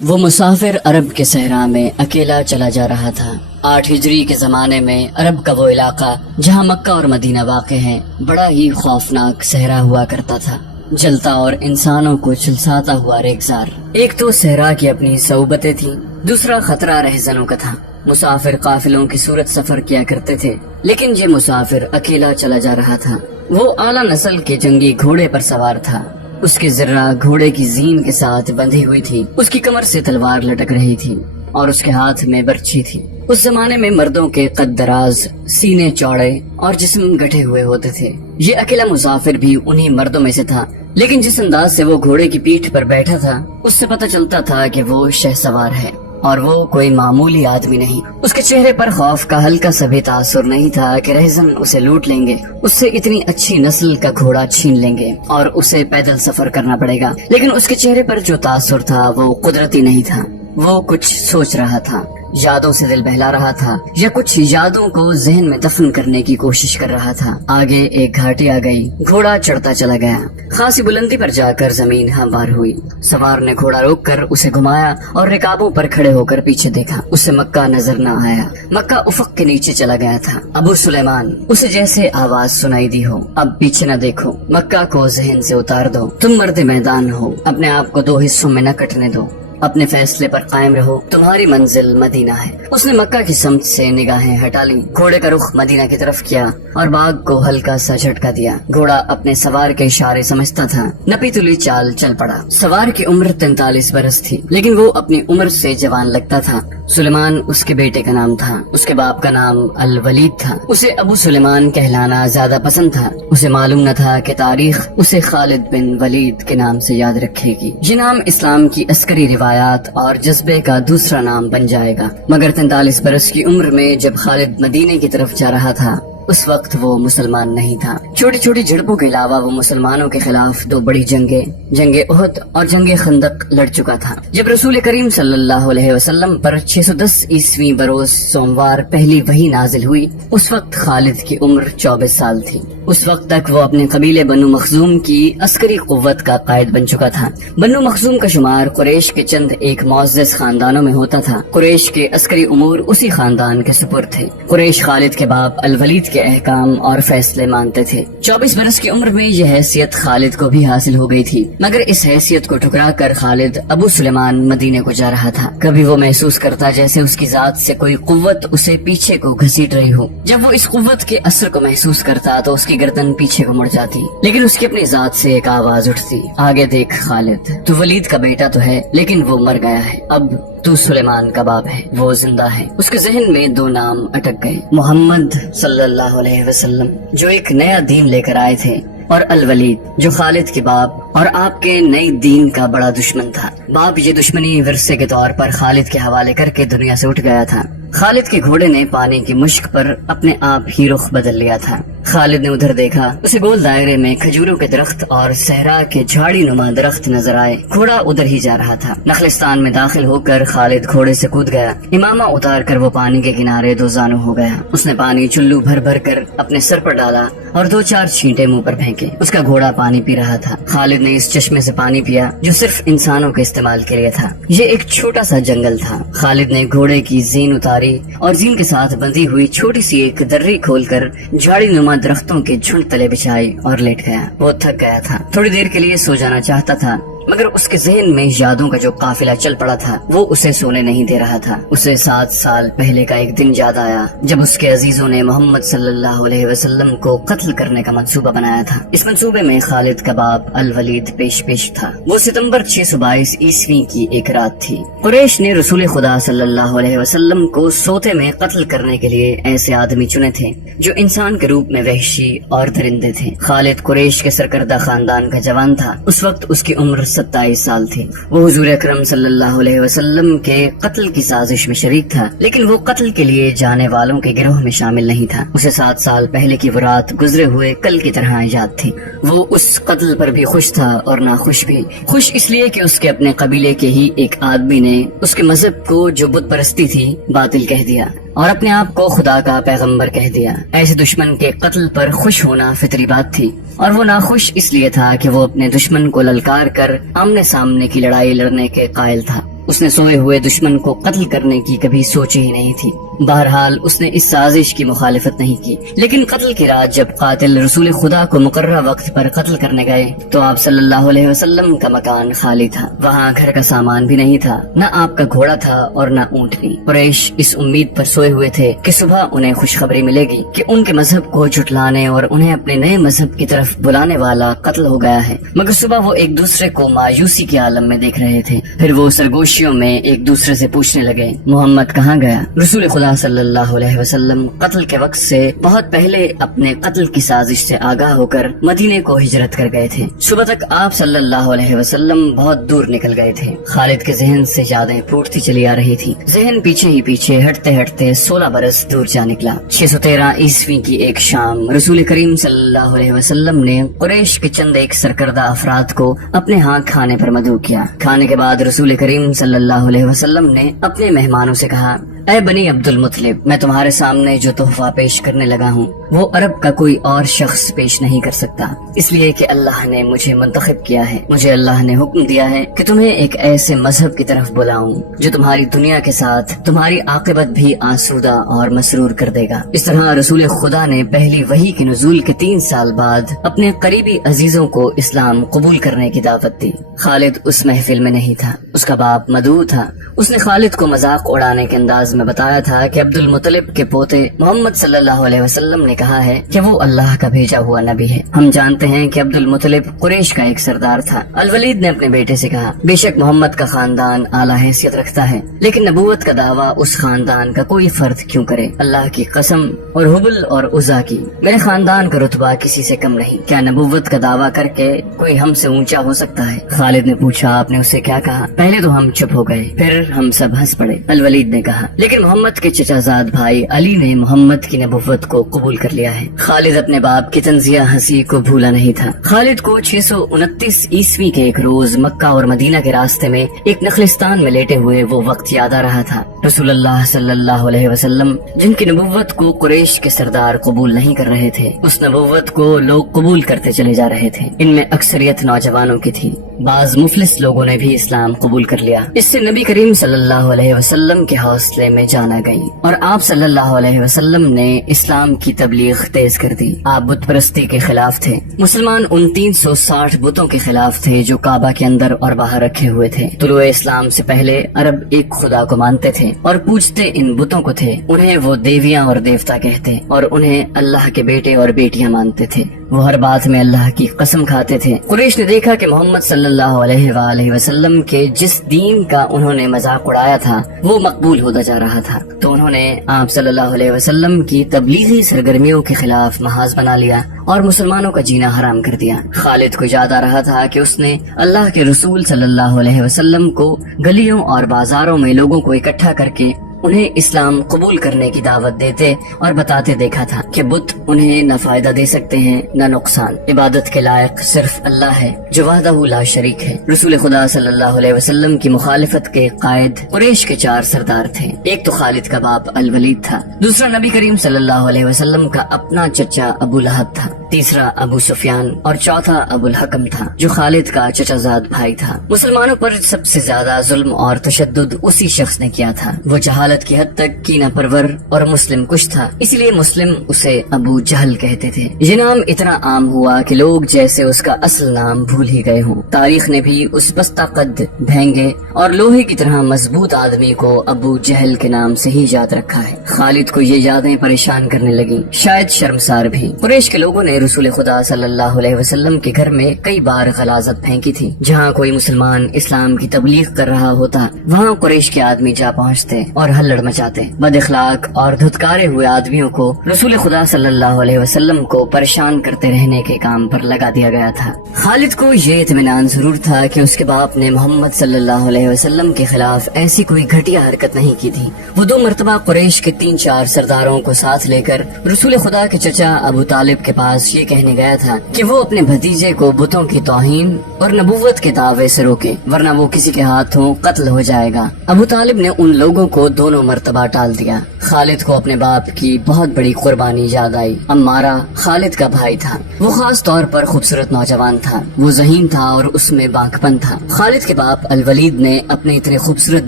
وہ مسافر عرب کے صحرا میں اکیلا چلا جا رہا تھا۔ 8 ہجری کے زمانے میں عرب کا وہ علاقہ جہاں مکہ اور مدینہ واقع ہیں بڑا ہی خوفناک صحرا ہوا کرتا تھا، جلتا اور انسانوں کو جھلساتا ہوا ریگزار۔ ایک تو صحرا کی اپنی صعوبتیں تھیں، دوسرا خطرہ رہزنوں کا تھا۔ مسافر قافلوں کی صورت سفر کیا کرتے تھے، لیکن یہ مسافر اکیلا چلا جا رہا تھا۔ وہ اعلیٰ نسل کے جنگی گھوڑے پر سوار تھا، اس کی ذرہ گھوڑے کی زین کے ساتھ بندھی ہوئی تھی، اس کی کمر سے تلوار لٹک رہی تھی اور اس کے ہاتھ میں برچھی تھی۔ اس زمانے میں مردوں کے قد دراز، سینے چوڑے اور جسم گٹھے ہوئے ہوتے تھے۔ یہ اکیلا مسافر بھی انہی مردوں میں سے تھا، لیکن جس انداز سے وہ گھوڑے کی پیٹھ پر بیٹھا تھا اس سے پتہ چلتا تھا کہ وہ شہسوار ہے اور وہ کوئی معمولی آدمی نہیں۔ اس کے چہرے پر خوف کا ہلکا سا بھی تاثر نہیں تھا کہ رہزن اسے لوٹ لیں گے، اس سے اتنی اچھی نسل کا گھوڑا چھین لیں گے اور اسے پیدل سفر کرنا پڑے گا۔ لیکن اس کے چہرے پر جو تاثر تھا وہ قدرتی نہیں تھا، وہ کچھ سوچ رہا تھا، یادوں سے دل بہلا رہا تھا یا کچھ یادوں کو ذہن میں دفن کرنے کی کوشش کر رہا تھا۔ آگے ایک گھاٹی آ گئی، گھوڑا چڑھتا چلا گیا، خاصی بلندی پر جا کر زمین ہموار ہوئی۔ سوار نے گھوڑا روک کر اسے گھمایا اور رکابوں پر کھڑے ہو کر پیچھے دیکھا، اسے مکہ نظر نہ آیا۔ مکہ افق کے نیچے چلا گیا تھا۔ ابو سلیمان، اسے جیسے آواز سنائی دی ہو، اب پیچھے نہ دیکھو، مکہ کو ذہن سے اتار دو، تم مرد میدان ہو، اپنے آپ کو 2 حصوں میں نہ کٹنے دو، اپنے فیصلے پر قائم رہو، تمہاری منزل مدینہ ہے۔ اس نے مکہ کی سمت سے نگاہیں ہٹا لی، گھوڑے کا رخ مدینہ کی طرف کیا اور باغ کو ہلکا سا جھٹکا دیا۔ گھوڑا اپنے سوار کے اشارے سمجھتا تھا، نپی تلی چال چل پڑا۔ سوار کی عمر 43 برس تھی، لیکن وہ اپنی عمر سے جوان لگتا تھا۔ سلیمان اس کے بیٹے کا نام تھا، اس کے باپ کا نام الولید تھا۔ اسے ابو سلیمان کہلانا زیادہ پسند تھا، اسے معلوم نہ تھا کہ تاریخ اسے خالد بن ولید کے نام سے یاد رکھے گی۔ یہ نام اسلام کی عسکری روایات اور جذبے کا دوسرا نام بن جائے گا۔ مگر 43 برس کی عمر میں جب خالد مدینے کی طرف جا رہا تھا اس وقت وہ مسلمان نہیں تھا۔ چھوٹی چھوٹی جھڑپوں کے علاوہ وہ مسلمانوں کے خلاف 2 بڑی جنگیں، جنگ احد اور جنگ خندق لڑ چکا تھا۔ جب رسول کریم صلی اللہ علیہ وسلم پر 610 عیسوی بروز سوموار پہلی وحی نازل ہوئی، اس وقت خالد کی عمر 24 سال تھی۔ اس وقت تک وہ اپنے قبیلے بنو مخزوم کی عسکری قوت کا قائد بن چکا تھا۔ بنو مخزوم کا شمار قریش کے چند ایک معزز خاندانوں میں ہوتا تھا۔ قریش کے عسکری امور اسی خاندان کے سپرد تھے۔ قریش خالد کے باپ الولید کے احکام اور فیصلے مانتے تھے۔ 24 برس کی عمر میں یہ حیثیت خالد کو بھی حاصل ہو گئی تھی، مگر اس حیثیت کو ٹھکرا کر خالد ابو سلیمان مدینے کو جا رہا تھا۔ کبھی وہ محسوس کرتا جیسے اس کی ذات سے کوئی قوت اسے پیچھے کو گھسیٹ رہی ہو۔ جب وہ اس قوت کے اثر کو محسوس کرتا تو اس کی گردن پیچھے کو مڑ جاتی، لیکن اس کی اپنی ذات سے ایک آواز اٹھتی، آگے دیکھ خالد، تو ولید کا بیٹا تو ہے لیکن وہ مر گیا ہے، اب تو سلیمان کا باپ ہے، وہ زندہ ہے۔ اس کے ذہن میں 2 نام اٹک گئے، محمد صلی اللہ علیہ وسلم جو ایک نیا دین لے کر آئے تھے، اور الولید جو خالد کے باپ اور آپ کے نئے دین کا بڑا دشمن تھا۔ باپ یہ دشمنی ورثے کے طور پر خالد کے حوالے کر کے دنیا سے اٹھ گیا تھا۔ خالد کے گھوڑے نے پانی کی مشک پر اپنے آپ ہی رخ بدل لیا تھا۔ خالد نے ادھر دیکھا، اسے گول دائرے میں کھجوروں کے درخت اور صحرا کے جھاڑی نما درخت نظر آئے۔ گھوڑا ادھر ہی جا رہا تھا۔ نخلستان میں داخل ہو کر خالد گھوڑے سے کود گیا، امامہ اتار کر وہ پانی کے کنارے 2 زانو ہو گیا۔ اس نے پانی چلو بھر بھر کر اپنے سر پر ڈالا اور 2-4 چھینٹے منہ پر پھینکے۔ اس کا گھوڑا پانی پی رہا تھا۔ خالد نے اس چشمے سے پانی پیا جو صرف انسانوں کے استعمال کے لیے تھا۔ یہ ایک چھوٹا سا جنگل تھا۔ خالد نے گھوڑے کی زین اتاری اور زین کے ساتھ بندھی ہوئی چھوٹی سی ایک دری کھول کر جھاڑی نما درختوں کے جھنڈ تلے بچھائی اور لیٹ گیا۔ وہ تھک گیا تھا، تھوڑی دیر کے لیے سو جانا چاہتا تھا، مگر اس کے ذہن میں یادوں کا جو قافلہ چل پڑا تھا وہ اسے سونے نہیں دے رہا تھا۔ اسے 7 سال پہلے کا ایک دن یاد آیا جب اس کے عزیزوں نے محمد صلی اللہ علیہ وسلم کو قتل کرنے کا منصوبہ بنایا تھا۔ اس منصوبے میں خالد کا باپ الولید پیش تھا۔ وہ ستمبر 622 عیسوی کی ایک رات تھی۔ قریش نے رسول خدا صلی اللہ علیہ وسلم کو سوتے میں قتل کرنے کے لیے ایسے آدمی چنے تھے جو انسان کے روپ میں وحشی اور درندے تھے۔ خالد قریش کے سرکردہ خاندان کا جوان تھا۔ اس وقت اس کی عمر 27 سال تھی۔ وہ حضور اکرم صلی اللہ علیہ وسلم کے قتل کی سازش میں شریک تھا، لیکن وہ قتل کے لیے جانے والوں کے گروہ میں شامل نہیں تھا۔ اسے 7 سال پہلے کی وہ رات گزرے ہوئے کل کی طرح یاد تھی۔ وہ اس قتل پر بھی خوش تھا اور ناخوش بھی۔ خوش اس لیے کہ اس کے اپنے قبیلے کے ہی ایک آدمی نے اس کے مذہب کو جو بت پرستی تھی باطل کہہ دیا اور اپنے آپ کو خدا کا پیغمبر کہہ دیا۔ ایسے دشمن کے قتل پر خوش ہونا فطری بات تھی، اور وہ ناخوش اس لیے تھا کہ وہ اپنے دشمن کو للکار کر آمنے سامنے کی لڑائی لڑنے کے قائل تھا۔ اس نے سوئے ہوئے دشمن کو قتل کرنے کی کبھی سوچی ہی نہیں تھی۔ بہرحال اس نے اس سازش کی مخالفت نہیں کی، لیکن قتل کی رات جب قاتل رسول خدا کو مقررہ وقت پر قتل کرنے گئے تو آپ صلی اللہ علیہ وسلم کا مکان خالی تھا۔ وہاں گھر کا سامان بھی نہیں تھا، نہ آپ کا گھوڑا تھا اور نہ اونٹنی۔ قریش اس امید پر سوئے ہوئے تھے کہ صبح انہیں خوشخبری ملے گی کہ ان کے مذہب کو جھٹلانے اور انہیں اپنے نئے مذہب کی طرف بلانے والا قتل ہو گیا ہے، مگر صبح وہ ایک دوسرے کو مایوسی کے عالم میں دیکھ رہے تھے۔ پھر وہ سرگوشیوں میں ایک دوسرے سے پوچھنے لگے، محمد کہاں گیا؟ رسول خدا صلی اللہ علیہ وسلم قتل کے وقت سے بہت پہلے اپنے قتل کی سازش سے آگاہ ہو کر مدینے کو ہجرت کر گئے تھے۔ صبح تک آپ صلی اللہ علیہ وسلم بہت دور نکل گئے تھے۔ خالد کے ذہن سے یادیں پھوٹتی چلی آ رہی تھی۔ ذہن پیچھے ہی پیچھے ہٹتے ہٹتے 16 برس دور جا نکلا۔ 613 عیسوی کی ایک شام رسول کریم صلی اللہ علیہ وسلم نے قریش کے چند ایک سرکردہ افراد کو اپنے ہاں کھانے پر مدعو کیا۔ کھانے کے بعد رسول کریم صلی اللہ علیہ وسلم نے اپنے مہمانوں سے کہا، اے بنی عبد المطلب، میں تمہارے سامنے جو تحفہ پیش کرنے لگا ہوں وہ عرب کا کوئی اور شخص پیش نہیں کر سکتا، اس لیے کہ اللہ نے مجھے منتخب کیا ہے۔ مجھے اللہ نے حکم دیا ہے کہ تمہیں ایک ایسے مذہب کی طرف بلاؤں جو تمہاری دنیا کے ساتھ تمہاری عاقبت بھی آسودہ اور مسرور کر دے گا۔ اس طرح رسول خدا نے پہلی وحی کے نزول کے 3 سال بعد اپنے قریبی عزیزوں کو اسلام قبول کرنے کی دعوت دی۔ خالد اس محفل میں نہیں تھا، اس کا باپ مدعو تھا۔ اس نے خالد کو مذاق اڑانے کے انداز میں بتایا تھا کہ عبد المطلب کے پوتے محمد صلی اللہ علیہ وسلم نے کہا ہے کہ وہ اللہ کا بھیجا ہوا نبی ہے۔ ہم جانتے ہیں کہ عبد المطلب قریش کا ایک سردار تھا۔ الولید نے اپنے بیٹے سے کہا، بے شک محمد کا خاندان اعلیٰ حیثیت رکھتا ہے، لیکن نبوت کا دعویٰ اس خاندان کا کوئی فرد کیوں کرے؟ اللہ کی قسم اور حبل اور عزا کی، میرے خاندان کا رتبہ کسی سے کم نہیں، کیا نبوت کا دعویٰ کر کے کوئی ہم سے اونچا ہو سکتا ہے؟ خالد نے پوچھا، آپ نے اسے کیا کہا؟ پہلے تو ہم چپ ہو گئے، پھر ہم سب ہنس پڑے۔ الولید نے کہا، لیکن محمد کے چچا زاد بھائی علی نے محمد کی نبوت کو قبول کر لیا ہے۔ خالد اپنے باپ کی طنزیہ ہنسی کو بھولا نہیں تھا۔ خالد کو 629 عیسوی کے ایک روز مکہ اور مدینہ کے راستے میں ایک نخلستان میں لیٹے ہوئے وہ وقت یاد آ رہا تھا۔ رسول اللہ صلی اللہ علیہ وسلم جن کی نبوت کو قریش کے سردار قبول نہیں کر رہے تھے، اس نبوت کو لوگ قبول کرتے چلے جا رہے تھے۔ ان میں اکثریت نوجوانوں کی تھی، بعض مفلس لوگوں نے بھی اسلام قبول کر لیا۔ اس سے نبی کریم صلی اللہ علیہ وسلم کے حوصلے میں جان آ گئی اور آپ صلی اللہ علیہ وسلم نے اسلام کی تبلیغ تیز کر دی۔ آپ بت پرستی کے خلاف تھے۔ مسلمان ان 360 بتوں کے خلاف تھے جو کعبہ کے اندر اور باہر رکھے ہوئے تھے۔ طلوع اسلام سے پہلے عرب ایک خدا کو مانتے تھے اور پوجتے ان بتوں کو تھے۔ انہیں وہ دیویاں اور دیوتا کہتے اور انہیں اللہ کے بیٹے اور بیٹیاں مانتے تھے۔ وہ ہر بات میں اللہ کی قسم کھاتے تھے۔ قریش نے دیکھا کہ محمد صلی اللہ علیہ وآلہ وسلم کے جس دین کا انہوں نے مذاق اڑایا تھا وہ مقبول ہوتا جا رہا تھا، تو انہوں نے آپ صلی اللہ علیہ وسلم کی تبلیغی سرگرمیوں کے خلاف محاذ بنا لیا اور مسلمانوں کا جینا حرام کر دیا۔ خالد کو یاد آ رہا تھا کہ اس نے اللہ کے رسول صلی اللہ علیہ وسلم کو گلیوں اور بازاروں میں لوگوں کو اکٹھا کر کے انہیں اسلام قبول کرنے کی دعوت دیتے اور بتاتے دیکھا تھا کہ بت انہیں نہ فائدہ دے سکتے ہیں نہ نقصان۔ عبادت کے لائق صرف اللہ ہے جو وحدہ لا شریک ہے۔ رسول خدا صلی اللہ علیہ وسلم کی مخالفت کے قائد قریش کے 4 سردار تھے۔ ایک تو خالد کا باپ الولید تھا، دوسرا نبی کریم صلی اللہ علیہ وسلم کا اپنا چچا ابو لہب تھا، تیسرا ابو سفیان اور چوتھا ابو الحکم تھا جو خالد کا چچا زاد بھائی تھا۔ مسلمانوں پر سب سے زیادہ ظلم اور تشدد اسی شخص نے کیا تھا۔ وہ جہالت کی حد تک کینہ پرور اور مسلم کش تھا، اس لیے مسلم اسے ابو جہل کہتے تھے۔ یہ نام اتنا عام ہوا کہ لوگ جیسے اس کا اصل نام بھول ہی گئے ہوں۔ تاریخ نے بھی اس پستہ قد، بھینگے اور لوہے کی طرح مضبوط آدمی کو ابو جہل کے نام سے ہی یاد رکھا ہے۔ خالد کو یہ یادیں پریشان کرنے لگیں، شاید شرمسار بھی۔ قریش کے لوگوں نے رسول خدا صلی اللہ علیہ وسلم کے گھر میں کئی بار غلاظت پھینکی تھی۔ جہاں کوئی مسلمان اسلام کی تبلیغ کر رہا ہوتا وہاں قریش کے آدمی جا پہنچتے اور ہلڑ مچاتے۔ بد اخلاق اور دھتکارے ہوئے آدمیوں کو رسول خدا صلی اللہ علیہ وسلم کو پریشان کرتے رہنے کے کام پر لگا دیا گیا تھا۔ خالد کو یہ اطمینان ضرور تھا کہ اس کے باپ نے محمد صلی اللہ علیہ وسلم کے خلاف ایسی کوئی گھٹیا حرکت نہیں کی تھی۔ وہ 2 مرتبہ قریش کے 3-4 سرداروں کو ساتھ لے کر رسول خدا کے چچا ابو طالب کے پاس یہ کہنے گیا تھا کہ وہ اپنے بھتیجے کو بتوں کی توہین اور نبوت کے دعوے سے روکے، ورنہ وہ کسی کے ہاتھوں قتل ہو جائے گا۔ ابو طالب نے ان لوگوں کو دونوں مرتبہ ٹال دیا۔ خالد کو اپنے باپ کی بہت بڑی قربانی یاد آئی۔ عمارہ خالد کا بھائی تھا، وہ خاص طور پر خوبصورت نوجوان تھا، وہ ذہین تھا اور اس میں بانکپن تھا۔ خالد کے باپ الولید نے اپنے اتنے خوبصورت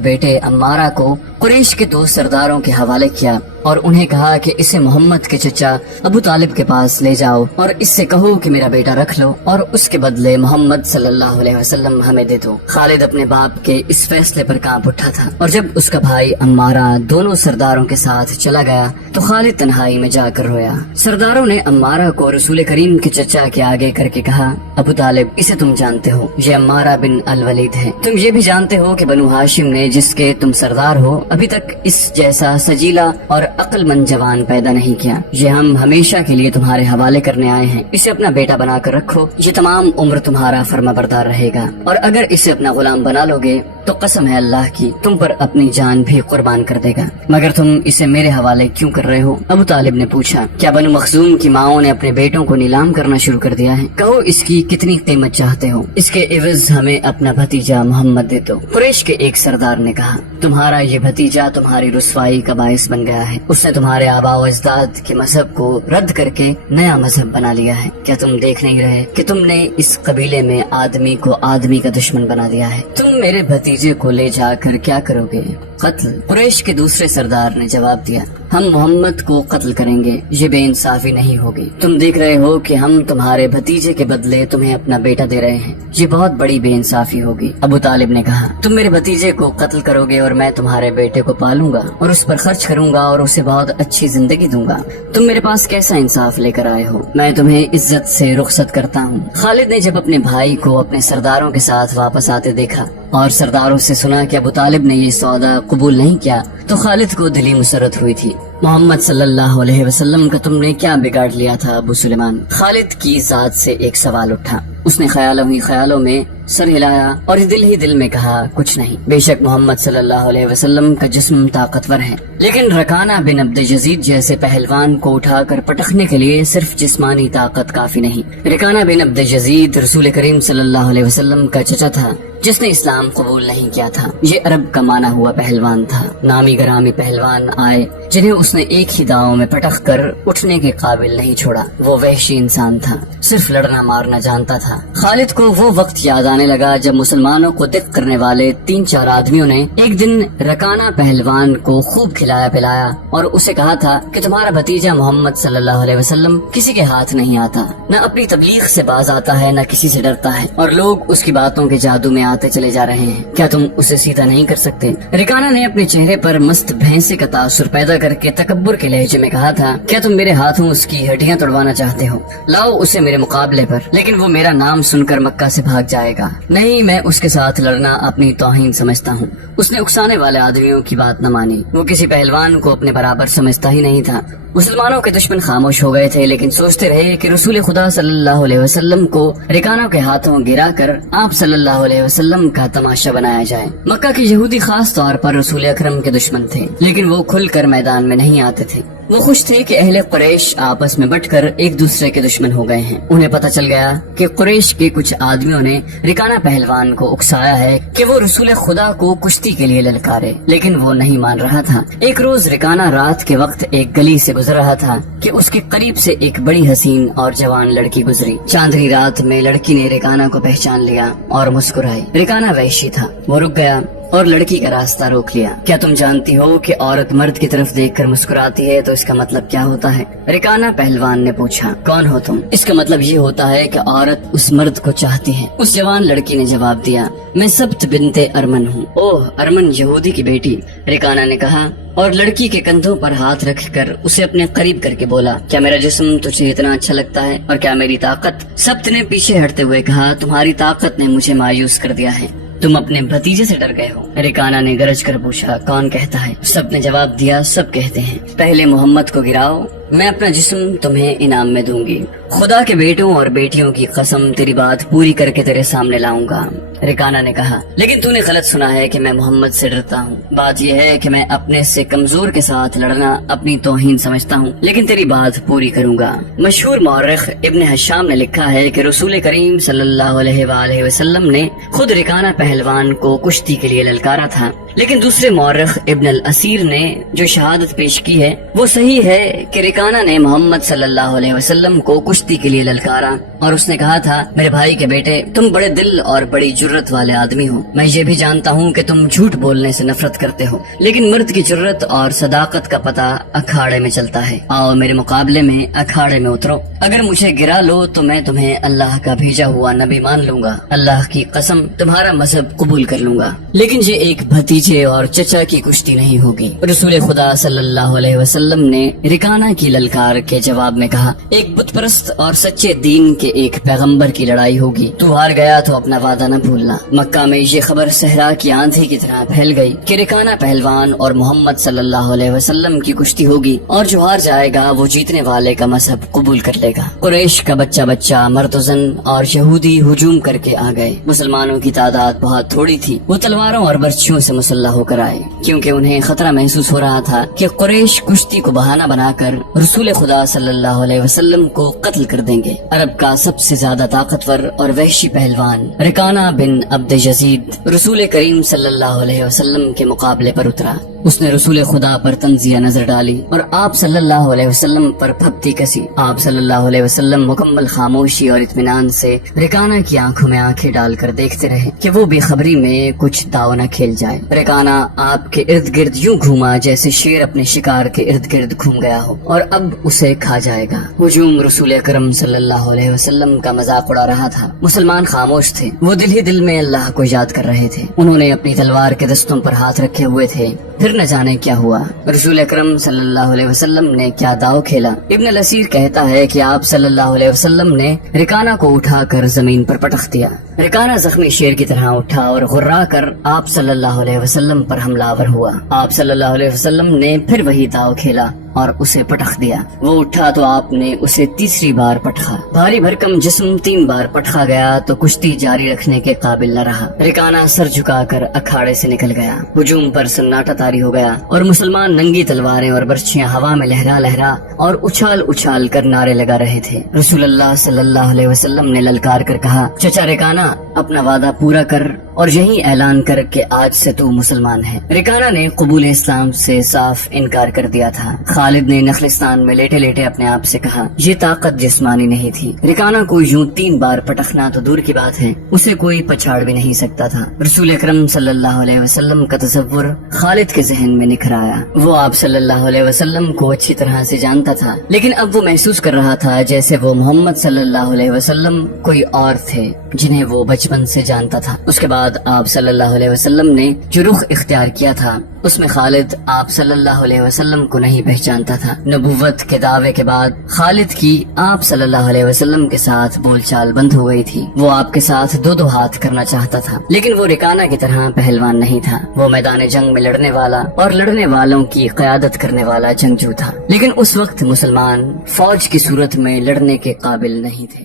بیٹے عمارہ کو قریش کے 2 سرداروں کے حوالے کیا اور انہیں کہا کہ اسے محمد کے چچا ابو طالب کے پاس لے جاؤ اور اس سے کہو کہ میرا بیٹا رکھ لو اور اس کے بدلے محمد صلی اللہ علیہ وسلم ہمیں دے دو۔ خالد اپنے باپ کے اس فیصلے پر کانپ اٹھا تھا اور جب اس کا بھائی عمارہ دونوں سرداروں کے ساتھ چلا گیا تو خالد تنہائی میں جا کر رویا۔ سرداروں نے عمارہ کو رسول کریم کے چچا کے آگے کر کے کہا، ابو طالب اسے تم جانتے ہو، یہ عمارہ بن الولید ہے۔ تم یہ بھی جانتے ہو کہ بنو ہاشم نے جس کے تم سردار ہو ابھی تک اس جیسا سجیلا اور عقل مند جوان پیدا نہیں کیا۔ یہ ہم ہمیشہ کے لیے تمہارے حوالے کرنے آئے ہیں، اسے اپنا بیٹا بنا کر رکھو، یہ تمام عمر تمہارا فرما بردار رہے گا، اور اگر اسے اپنا غلام بنا لو گے تو قسم ہے اللہ کی تم پر اپنی جان بھی قربان کر دے گا، مگر تم اسے میرے حوالے کیوں کر رہے ہو؟ ابو طالب نے پوچھا، کیا بنو مخزوم کی ماؤں نے اپنے بیٹوں کو نیلام کرنا شروع کر دیا ہے؟ کہو اس کی کتنی قیمت چاہتے ہو، اس کے عوض ہمیں اپنا بھتیجا محمد دے دو۔ قریش کے ایک سردار نے کہا، تمہارا یہ بھتیجا تمہاری رسوائی کا باعث بن گیا ہے، اس نے تمہارے آباء و اجداد کے مذہب کو رد کر کے نیا مذہب بنا لیا ہے۔ کیا تم دیکھ نہیں رہے کہ تم نے اس قبیلے میں آدمی کو آدمی کا دشمن بنا دیا ہے؟ تم میرے بھتیجے کو لے جا کر کیا کرو گے؟ قتل۔ قریش کے دوسرے سردار نے جواب دیا، ہم محمد کو قتل کریں گے، یہ بے انصافی نہیں ہوگی۔ تم دیکھ رہے ہو کہ ہم تمہارے بھتیجے کے بدلے تمہیں اپنا بیٹا دے رہے ہیں، یہ بہت بڑی بے انصافی ہوگی۔ ابو طالب نے کہا، تم میرے بھتیجے کو قتل کرو گے اور میں تمہارے بیٹے کو پالوں گا اور اس پر خرچ کروں گا اور اسے بہت اچھی زندگی دوں گا۔ تم میرے پاس کیسا انصاف لے کر آئے ہو؟ میں تمہیں عزت سے رخصت کرتا ہوں۔ خالد نے جب اپنے بھائی کو اپنے سرداروں کے ساتھ واپس آتے دیکھا اور سرداروں سے سنا کہ ابو طالب نے یہ سودا قبول نہیں کیا تو خالد کو دلی مسرت ہوئی تھی۔ محمد صلی اللہ علیہ وسلم کا تم نے کیا بگاڑ لیا تھا ابو سلیمان؟ خالد کی ذات سے ایک سوال اٹھا۔ اس نے خیالوں میں سر ہلایا اور دل میں کہا، کچھ نہیں، بے شک محمد صلی اللہ علیہ وسلم کا جسم طاقتور ہے، لیکن رکانہ بن عبد یزید جیسے پہلوان کو اٹھا کر پٹکنے کے لیے صرف جسمانی طاقت کافی نہیں۔ رکانہ بن عبد یزید رسول کریم صلی اللہ علیہ وسلم کا چچا تھا جس نے اسلام قبول نہیں کیا تھا۔ یہ عرب کا مانا ہوا پہلوان تھا۔ نامی گرامی پہلوان آئے جنہیں اس نے ایک ہی داؤں میں پٹک کر اٹھنے کے قابل نہیں چھوڑا۔ وہ وحشی انسان تھا، صرف لڑنا مارنا جانتا تھا۔ خالد کو وہ وقت یاد آنے لگا جب مسلمانوں کو دق کرنے والے 3-4 آدمیوں نے ایک دن رکانہ پہلوان کو خوب کھلایا پلایا اور اسے کہا تھا کہ تمہارا بھتیجا محمد صلی اللہ علیہ وسلم کسی کے ہاتھ نہیں آتا، نہ اپنی تبلیغ سے باز آتا ہے، نہ کسی سے ڈرتا ہے، اور لوگ اس کی باتوں کے جادو میں آتے چلے جا رہے ہیں، کیا تم اسے سیدھا نہیں کر سکتے؟ رکانہ نے اپنے چہرے پر مست بھینسے کا تاثر پیدا کر کے تکبر کے لہجے میں کہا تھا، کیا تم میرے ہاتھوں اس کی ہڈیاں توڑوانا چاہتے ہو؟ لاؤ اسے میرے مقابلے پر، لیکن وہ میرا نام سن کر مکہ سے بھاگ جائے گا۔ نہیں، میں اس کے ساتھ لڑنا اپنی توہین سمجھتا ہوں۔ اس نے اکسانے والے آدمیوں کی بات نہ مانی، وہ کسی پہلوان کو اپنے برابر سمجھتا ہی نہیں تھا۔ مسلمانوں کے دشمن خاموش ہو گئے تھے، لیکن سوچتے رہے کہ رسول خدا صلی اللہ علیہ وسلم کو رکانہ کے ہاتھوں گرا کر آپ صلی اللہ علیہ وسلم کا تماشا بنایا جائے۔ مکہ کے یہودی خاص طور پر رسول اکرم کے دشمن تھے، لیکن وہ کھل کر میدان میں نہیں آتے تھے۔ وہ خوش تھے کہ اہل قریش آپس میں بٹ کر ایک دوسرے کے دشمن ہو گئے ہیں۔ انہیں پتہ چل گیا کہ قریش کے کچھ آدمیوں نے رکانہ پہلوان کو اکسایا ہے کہ وہ رسول خدا کو کشتی کے لیے للکارے، لیکن وہ نہیں مان رہا تھا۔ ایک روز رکانہ رات کے وقت ایک گلی سے گزر رہا تھا کہ اس کے قریب سے ایک بڑی حسین اور جوان لڑکی گزری۔ چاندنی رات میں لڑکی نے رکانہ کو پہچان لیا اور مسکرائی۔ رکانہ وحشی تھا، وہ رک گیا اور لڑکی کا راستہ روک لیا۔ کیا تم جانتی ہو کہ عورت مرد کی طرف دیکھ کر مسکراتی ہے تو اس کا مطلب کیا ہوتا ہے؟ رکانہ پہلوان نے پوچھا، کون ہو تم؟ اس کا مطلب یہ ہوتا ہے کہ عورت اس مرد کو چاہتی ہے۔ اس جوان لڑکی نے جواب دیا، میں سبت بنت ارمن ہوں۔ اوہ، ارمن یہودی کی بیٹی، رکانہ نے کہا، اور لڑکی کے کندھوں پر ہاتھ رکھ کر اسے اپنے قریب کر کے بولا، کیا میرا جسم تجھے اتنا اچھا لگتا ہے اور کیا میری طاقت؟ سبت نے پیچھے ہٹتے ہوئے کہا، تمہاری طاقت نے مجھے مایوس کر دیا ہے، تم اپنے بھتیجے سے ڈر گئے ہو۔ رکانہ نے گرج کر پوچھا، کون کہتا ہے؟ سب نے جواب دیا، سب کہتے ہیں۔ پہلے محمد کو گراؤ، میں اپنا جسم تمہیں انعام میں دوں گی۔ خدا کے بیٹوں اور بیٹیوں کی قسم تیری بات پوری کر کے تیرے سامنے لاؤں گا۔ رکانہ نے کہا، لیکن تو نے غلط سنا ہے کہ میں محمد سے ڈرتا ہوں۔ بات یہ ہے کہ میں اپنے سے کمزور کے ساتھ لڑنا اپنی توہین سمجھتا ہوں، لیکن تیری بات پوری کروں گا۔ مشہور مورخ ابن حشام نے لکھا ہے کہ رسول کریم صلی اللہ علیہ وآلہ وسلم نے خود رکانہ پہلوان کو کشتی کے لیے للکارا تھا، لیکن دوسرے مورخ ابن الاسیر نے جو شہادت پیش کی ہے وہ صحیح ہے کہ رکانہ نے محمد صلی اللہ علیہ وسلم کو کشتی کے لیے للکارا اور اس نے کہا تھا میرے بھائی کے بیٹے تم بڑے دل اور بڑی جرت والے آدمی ہو، میں یہ بھی جانتا ہوں کہ تم جھوٹ بولنے سے نفرت کرتے ہو، لیکن مرد کی جرت اور صداقت کا پتہ اکھاڑے میں چلتا ہے، آؤ میرے مقابلے میں اکھاڑے میں اترو، اگر مجھے گرا لو تو میں تمہیں اللہ کا بھیجا ہوا نبی مان لوں گا، اللہ کی قسم تمہارا مذہب قبول کر لوں گا، لیکن یہ ایک بھتیجے اور چچا کی کشتی نہیں ہوگی۔ رسول خدا صلی اللہ علیہ وسلم نے رکانہ کی للکار کے جواب میں کہا ایک بت پرست اور سچے دین کے ایک پیغمبر کی لڑائی ہوگی، تو ہار گیا تو اپنا وعدہ نہ بھولنا۔ مکہ میں یہ خبر صحرا کی آندھی کی طرح پھیل گئی کہ رکانہ پہلوان اور محمد صلی اللہ علیہ وسلم کی کشتی ہوگی اور جو ہار جائے گا وہ جیتنے والے کا مذہب قبول کر لے گا۔ قریش کا بچہ بچہ، مرد و زن اور یہودی ہجوم کر کے آ گئے۔ مسلمانوں کی تعداد بہت تھوڑی تھی، وہ تلواروں اور برچھیوں سے مسلح ہو کر آئے کیونکہ انہیں خطرہ محسوس ہو رہا تھا کہ قریش کشتی کو بہانہ بنا کر رسول خدا صلی اللہ علیہ وسلم کو قتل کر دیں گے۔ عرب کا سب سے زیادہ طاقتور اور وحشی پہلوان رکانہ بن عبد یزید رسول کریم صلی اللہ علیہ وسلم کے مقابلے پر اترا۔ اس نے رسول خدا پر تنزیہ نظر ڈالی اور آپ صلی اللہ علیہ وسلم پر پھپتی کسی۔ آپ صلی اللہ علیہ وسلم مکمل خاموشی اور اطمینان سے رکانہ کی آنکھوں میں آنکھیں ڈال کر دیکھتے رہے کہ وہ بے خبری میں کچھ داؤ نہ کھیل جائے۔ رکانہ آپ کے ارد گرد یوں گھوما جیسے شیر اپنے شکار کے ارد گرد گھوم گیا ہو اور اب اسے کھا جائے گا۔ ہجوم رسول اکرم صلی اللہ علیہ وسلم کا مذاق اڑا رہا تھا۔ مسلمان خاموش تھے، وہ دل ہی دل میں اللہ کو یاد کر رہے تھے۔ انہوں نے اپنی تلوار کے دستوں پر ہاتھ رکھے ہوئے تھے، پھر نہ جانے کیا ہوا۔ رسول اکرم صلی اللہ علیہ وسلم نے کیا داؤ کھیلا۔ ابن الاسیر کہتا ہے کہ آپ صلی اللہ علیہ وسلم نے رکانہ کو اٹھا کر زمین پر پٹخ دیا۔ رکانہ زخمی شیر کی طرح اٹھا اور غرا کر آپ صلی اللہ علیہ وسلم پر حملہ آور ہوا۔ آپ صلی اللہ علیہ وسلم نے پھر وہی داؤ کھیلا اور اسے پٹخ دیا۔ وہ اٹھا تو آپ نے اسے تیسری بار پٹخا۔ بھاری بھرکم جسم 3 بار پٹخا گیا تو کشتی جاری رکھنے کے قابل نہ رہا۔ رکانہ سر جھکا کر اکھاڑے سے نکل گیا۔ ہجوم پر سناٹا طاری ہو گیا اور مسلمان ننگی تلواریں اور برچھیاں ہوا میں لہرا لہرا اور اچھال اچھال کر نعرے لگا رہے تھے۔ رسول اللہ صلی اللہ علیہ وسلم نے للکار کر کہا چچا رکانہ اپنا وعدہ پورا کر اور یہی اعلان کر کہ آج سے تو مسلمان ہے۔ رکانہ نے قبول اسلام سے صاف انکار کر دیا تھا۔ خالد نے نخلستان میں لیٹے لیٹے اپنے آپ سے کہا یہ طاقت جسمانی نہیں تھی۔ رکانہ کو یوں 3 بار پٹخنا تو دور کی بات ہے، اسے کوئی پچھاڑ بھی نہیں سکتا تھا۔ رسول اکرم صلی اللہ علیہ وسلم کا تصور خالد کے ذہن میں نکھر آیا۔ وہ آپ صلی اللہ علیہ وسلم کو اچھی طرح سے جانتا تھا، لیکن اب وہ محسوس کر رہا تھا جیسے وہ محمد صلی اللہ علیہ وسلم کوئی اور تھے جنہیں وہ بچپن سے جانتا تھا۔ اس کے بعد آپ صلی اللہ علیہ وسلم نے جو رخ اختیار کیا تھا اس میں خالد آپ صلی اللہ علیہ وسلم کو نہیں پہچانتا تھا۔ نبوت کے دعوے کے بعد خالد کی آپ صلی اللہ علیہ وسلم کے ساتھ بول چال بند ہو گئی تھی۔ وہ آپ کے ساتھ 2 ہاتھ کرنا چاہتا تھا، لیکن وہ رکانہ کی طرح پہلوان نہیں تھا۔ وہ میدان جنگ میں لڑنے والا اور لڑنے والوں کی قیادت کرنے والا جنگجو تھا، لیکن اس وقت مسلمان فوج کی صورت میں لڑنے کے قابل نہیں تھے۔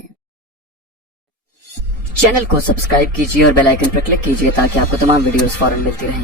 چینل کو سبسکرائب کیجیے اور بیل آئیکن پر کلک کیجیے تاکہ آپ کو تمام ویڈیوز فوراً ملتی رہیں۔